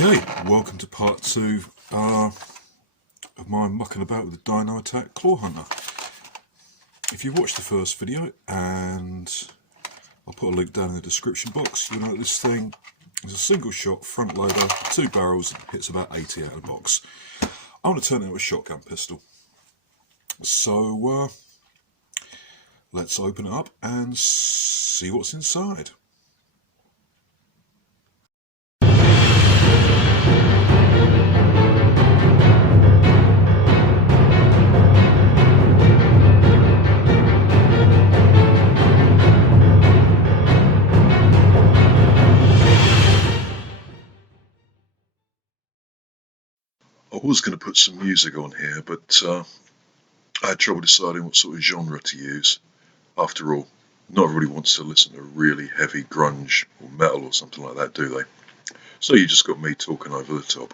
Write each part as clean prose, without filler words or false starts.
Okay, welcome to part 2 of my mucking about with the Dino Attack Claw Hunter. If you watched the first video, and I'll put a link down in the description box, you know this thing is a single shot front loader, 2 barrels, hits about 80 out of the box. I'm going to turn it into a shotgun pistol. So let's open it up and see what's inside. I was going to put some music on here, but I had trouble deciding what sort of genre to use. After all, not everybody wants to listen to really heavy grunge or metal or something like that, do they? So you just got me talking over the top.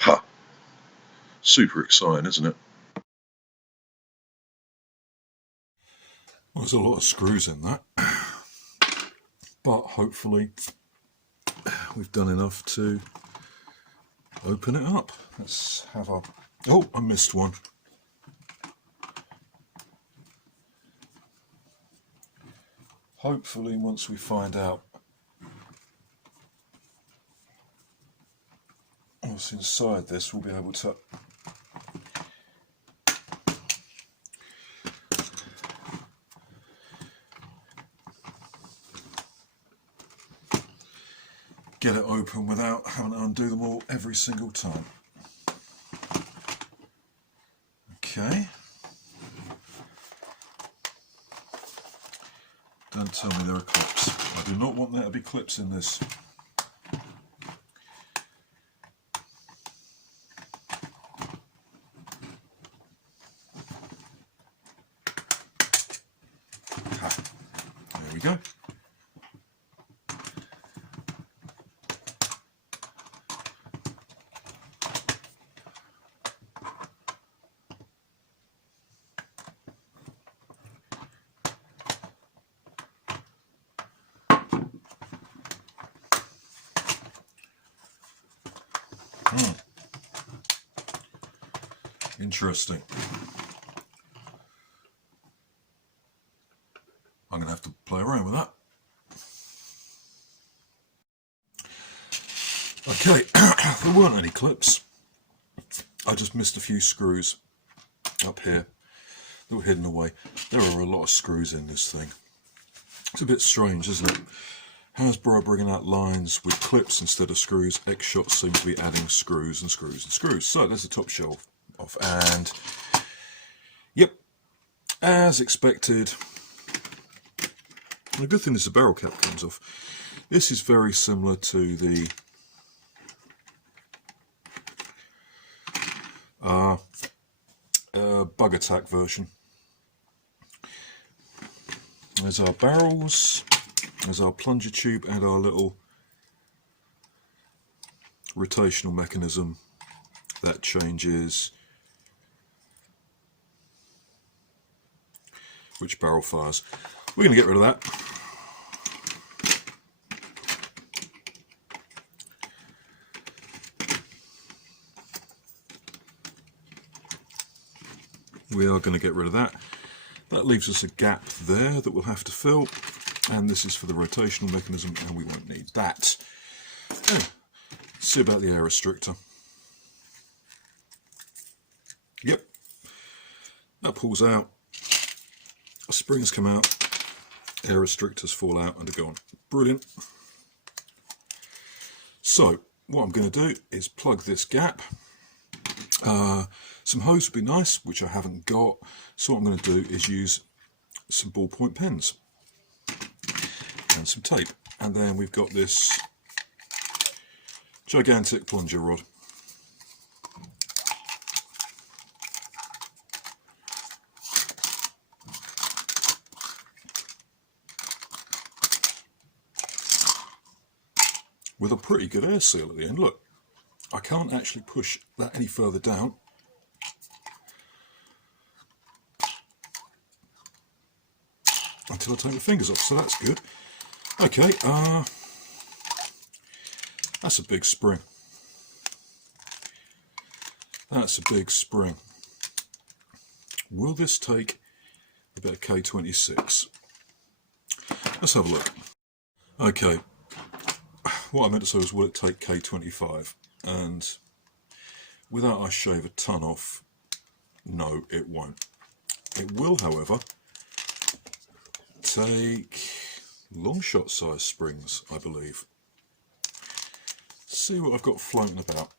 Ha! Super exciting, isn't it? Well, there's a lot of screws in that, but hopefully we've done enough to open it up. Let's have a... Oh, I missed one. Hopefully once we find out what's inside this, we'll be able to get it open without having to undo them all every single time. Okay. Don't tell me there are clips. I do not want there to be clips in this. Ha. There we go. Interesting. I'm going to have to play around with that. Okay, there weren't any clips. I just missed a few screws up here that were hidden away. There are a lot of screws in this thing. It's a bit strange, isn't it? Hasbro are bringing out lines with clips instead of screws. X-Shot seems to be adding screws and screws and screws. So there's the top shelf off, and yep, as expected. The good thing is the barrel cap comes off. This is very similar to the Bug Attack version. There's our barrels, there's our plunger tube and our little rotational mechanism that changes which barrel fires. We're going to get rid of that. We are going to get rid of that. That leaves us a gap there that we'll have to fill, and this is for the rotational mechanism, and we won't need that. Let's see about the air restrictor. Yep, that pulls out, springs come out, air restrictors fall out and go on. Brilliant. So what I'm going to do is plug this gap. Some hose would be nice, which I haven't got, so what I'm going to do is use some ballpoint pens and some tape, and then we've got this gigantic plunger rod. With a pretty good air seal at the end. Look, I can't actually push that any further down. Until I take my fingers off, so that's good. Okay, That's a big spring. That's a big spring. Will this take a bit of K26? Let's have a look. Okay, what I meant to say was, will it take K25? And without I shave a ton off, no, it won't. It will, however, take long shot size springs, I believe. See what I've got floating about.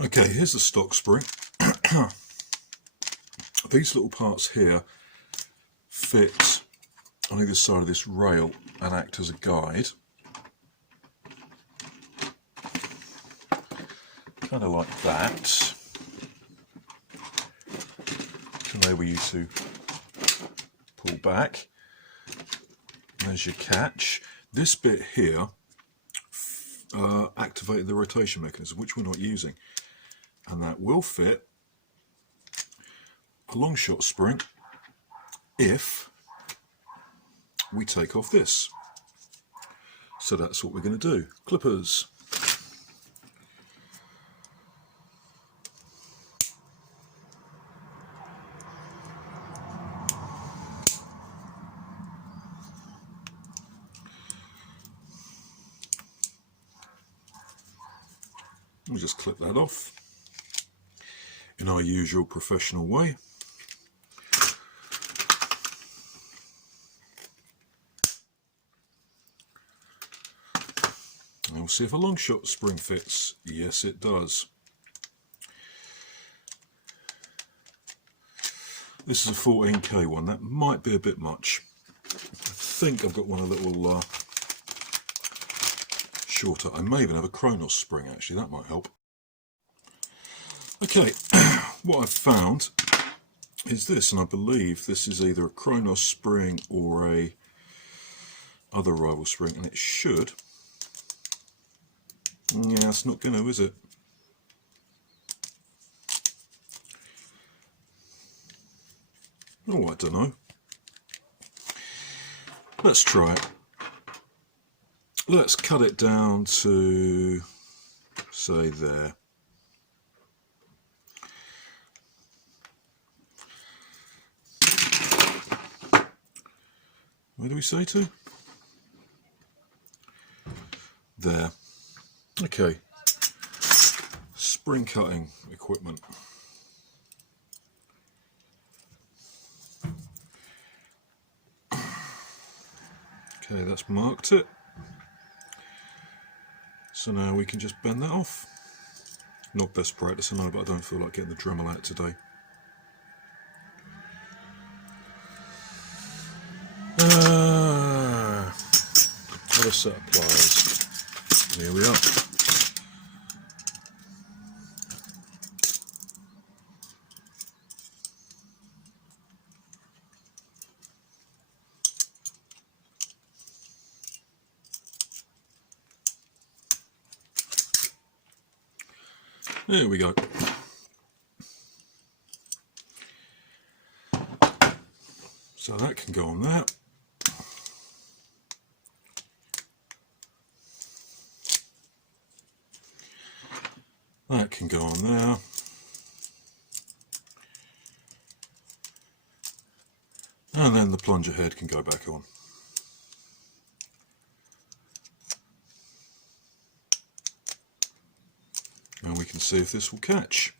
Okay, here's the stock spring. These little parts here fit on either side of this rail and act as a guide. Kind of like that. Enable you to pull back. There's your catch. This bit here activated the rotation mechanism, which we're not using, and that will fit a long shot spring if we take off this. So that's what we're going to do. Clippers. We'll just clip that off in our usual professional way. And we'll see if a long shot spring fits. Yes, it does. This is a 14K one. That might be a bit much. I think I've got one a little shorter. I may even have a Chronos spring, actually. That might help. Okay, what I've found is this, and I believe this is either a Chronos spring or a other rival spring, and it should. Yeah, it's not going to, is it? Oh, I don't know. Let's try it. Let's cut it down to, say, there. Where do we say to? There. Okay. Spring cutting equipment. Okay, that's marked it. So now we can just bend that off. Not best practice, I know, but I don't feel like getting the Dremel out today. Other set of pliers. Here we are. There we go. So that can go on there. That can go on there. And then the plunger head can go back on. And we can see if this will catch.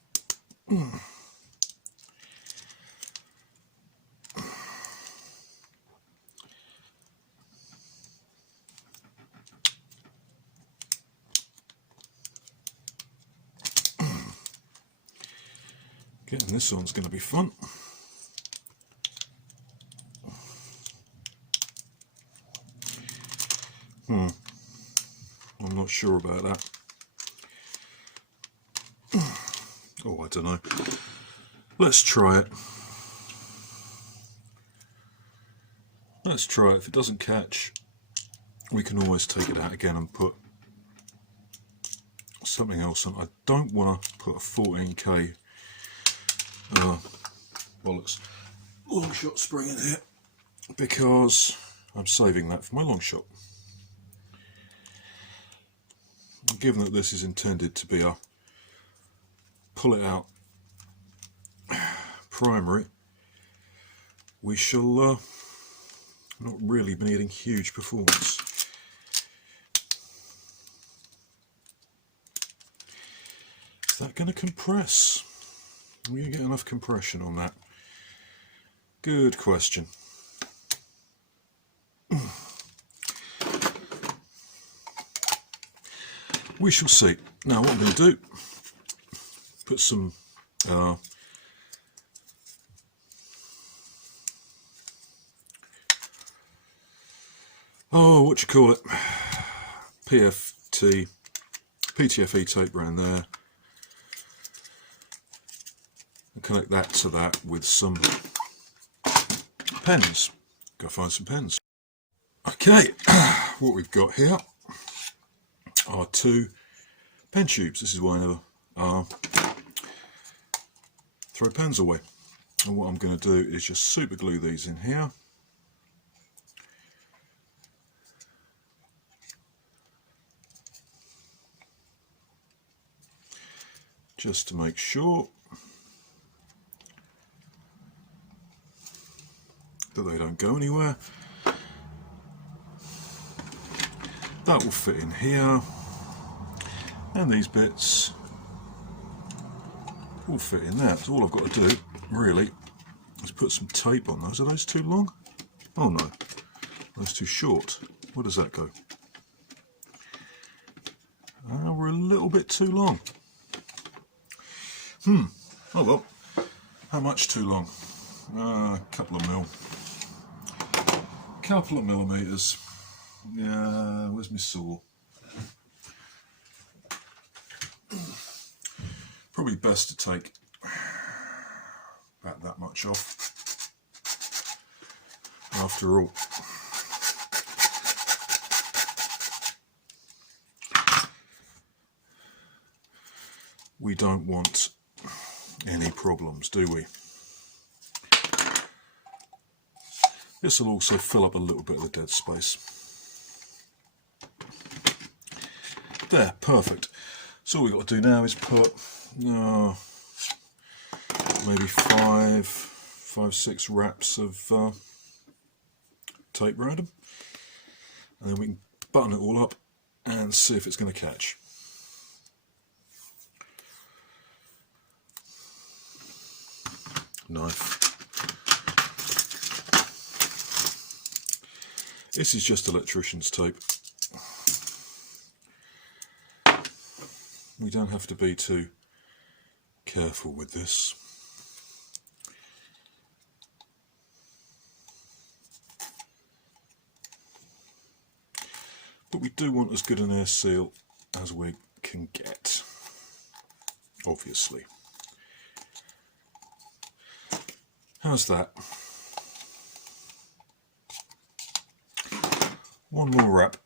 Getting this on's going to be fun. I'm not sure about that. Oh, I don't know. Let's try it. Let's try it. If it doesn't catch, we can always take it out again and put something else on. I don't want to put a 14K bollocks long shot spring in here because I'm saving that for my long shot. given that this is intended to be a pull it out primary, we shall not really be needing huge performance. Is that going to compress? Are we going to get enough compression on that? Good question. We shall see. Now what I'm going to do, put some what you call it, PTFE tape around there, and connect that to that with some pens. Go find some pens. Okay, what we've got here are two pen tubes. This is why I never throw pens away. And what I'm going to do is just super glue these in here. Just to make sure that they don't go anywhere. That will fit in here, and these bits will fit in there. So all I've got to do really is put some tape on those. Are those too long? Oh no, those too short. Where does that go? We're a little bit too long. Oh well, how much too long? A couple of millimeters. Yeah, where's my saw? Probably best to take about that much off. After all, we don't want any problems, do we? This will also fill up a little bit of the dead space. There, perfect. So all we've got to do now is put maybe five, six wraps of tape around them, and then we can button it all up and see if it's going to catch. Knife. This is just electrician's tape. We don't have to be too careful with this. But we do want as good an air seal as we can get, obviously. How's that? One more wrap.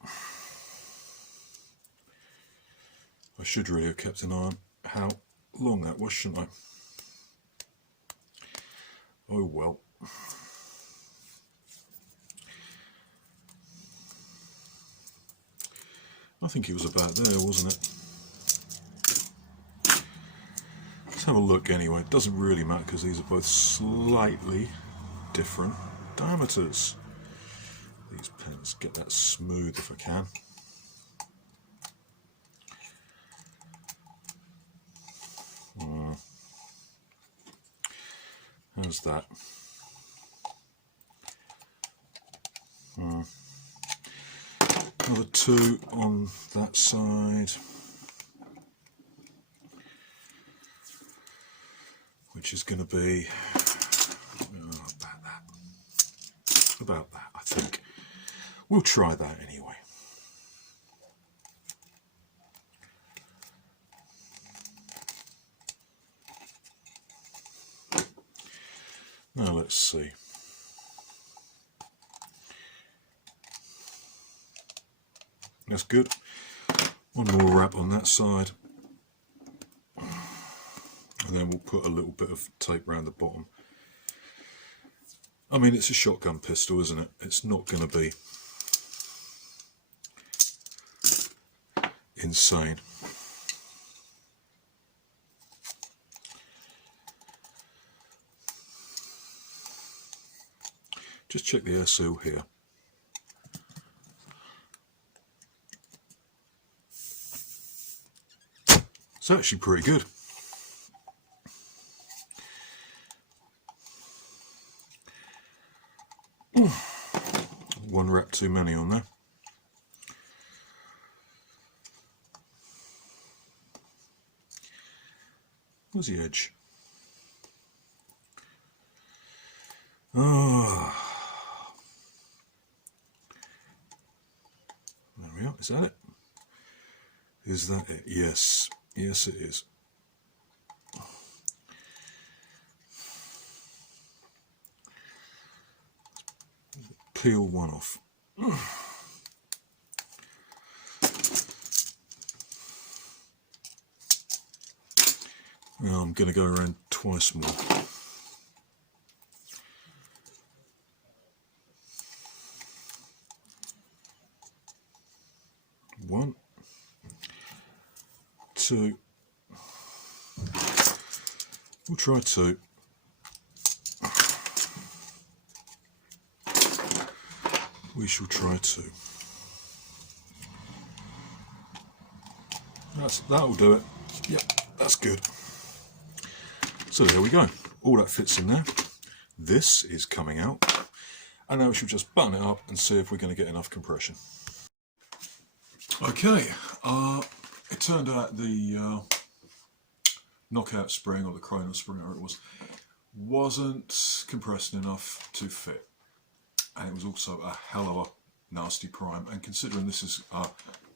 I should really have kept an eye on how long that was, shouldn't I? Oh well. I think it was about there, wasn't it? Let's have a look anyway. It doesn't really matter because these are both slightly different diameters. These pens, get that smooth if I can. How's that? Another two on that side, which is going to be about that, I think. We'll try that anyway. Now let's see. That's good. One more wrap on that side. And then we'll put a little bit of tape around the bottom. I mean, it's a shotgun pistol, isn't it? It's not going to be insane. Just check the air seal here. It's actually pretty good. Ooh. One wrap too many on there. Where's the edge? Oh. There we are. Is that it? Is that it? Yes. Yes, it is. Peel one off. Now I'm going to go around twice more. One, two. We'll try two. We shall try two. That'll do it. Yep, that's good. So there we go. All that fits in there. This is coming out. And now we should just button it up and see if we're going to get enough compression. Okay, it turned out the knockout spring, or the chrono spring, or it wasn't compressed enough to fit. And it was also a hell of a nasty prime. And considering this is a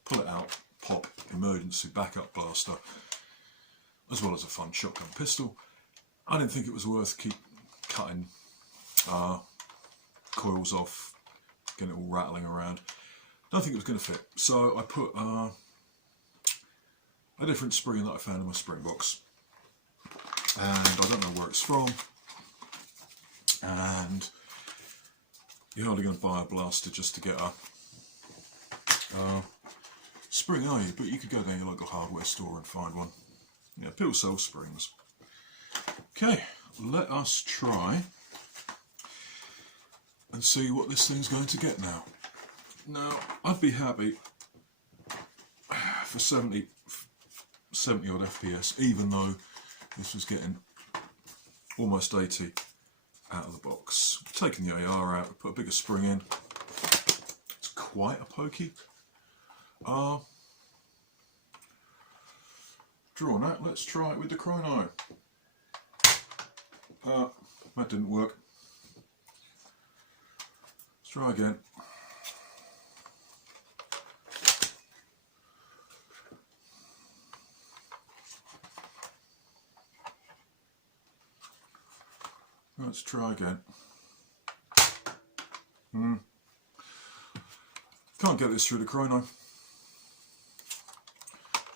pull it out, pop, emergency backup blaster, as well as a fun shotgun pistol, I didn't think it was worth keep cutting coils off, getting it all rattling around. I don't think it was going to fit. So I put a different spring that I found in my spring box. And I don't know where it's from. And you're hardly going to buy a blaster just to get a spring, are you? But you could go down your local hardware store and find one. Yeah, people sell springs. Okay, let us try and see what this thing's going to get now. Now, I'd be happy for 70 odd FPS, even though this was getting almost 80 out of the box. Taking the AR out, put a bigger spring in. It's quite a pokey. Drawn out, let's try it with the chrono. That didn't work. Let's try again. Let's try again. Can't get this through the chrono.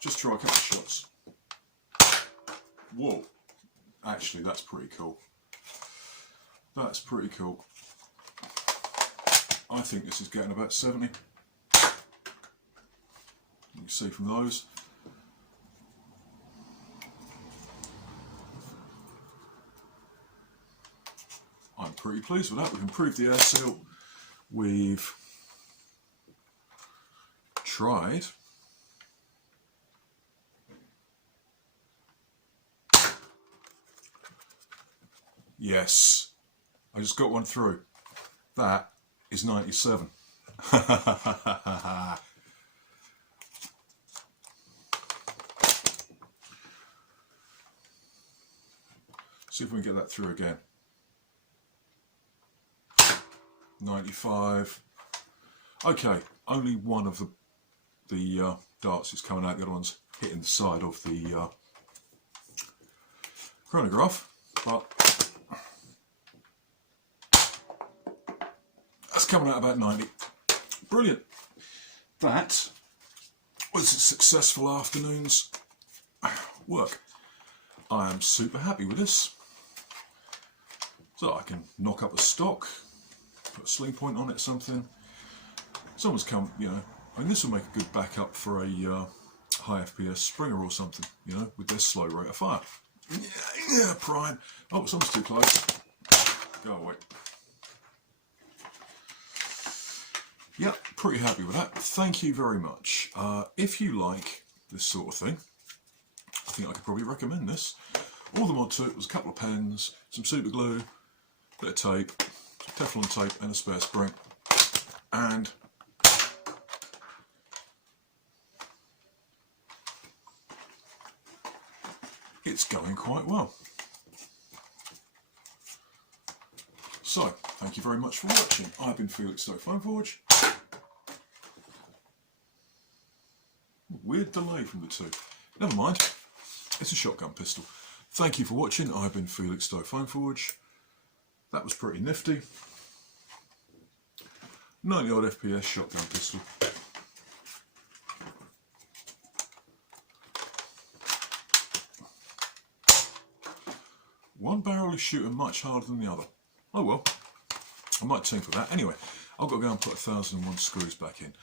Just try a couple of shots. Whoa. Actually, that's pretty cool. That's pretty cool. I think this is getting about 70. You can see from those. I'm pretty pleased with that. We've improved the air seal. We've tried yes, I just got one through. That is 97. See if we can get that through again. 95. Okay, only one of the darts is coming out. The other one's hitting the side of the chronograph, but that's coming out about 90. Brilliant. That was a successful afternoon's work. I am super happy with this. So I can knock up the stock, put a sling point on it, something. Someone's come, you know, I mean, this will make a good backup for a high FPS Springer or something, you know, with their slow rate of fire. Yeah, prime. Oh, someone's too close. Go away. Yeah, pretty happy with that. Thank you very much. If you like this sort of thing, I think I could probably recommend this. All the mod to it was a couple of pens, some super glue, bit of tape, some Teflon tape and a spare spring. And it's going quite well. So, thank you very much for watching. I've been Felixstowe Foamforge. Weird delay from the two. Never mind, it's a shotgun pistol. Thank you for watching. I've been Felixstowe Foamforge. That was pretty nifty. 90 odd FPS shotgun pistol. One barrel is shooting much harder than the other. Oh well, I might tinker with that. Anyway, I've got to go and put 1001 screws back in.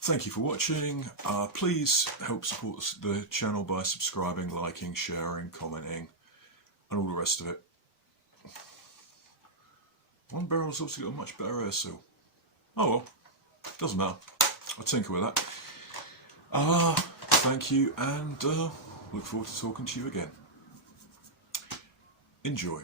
Thank you for watching. Please help support the channel by subscribing, liking, sharing, commenting, and all the rest of it. One barrel's also got a much better air seal. Oh well, doesn't matter. I'll tinker with that. Thank you, and look forward to talking to you again. Enjoy.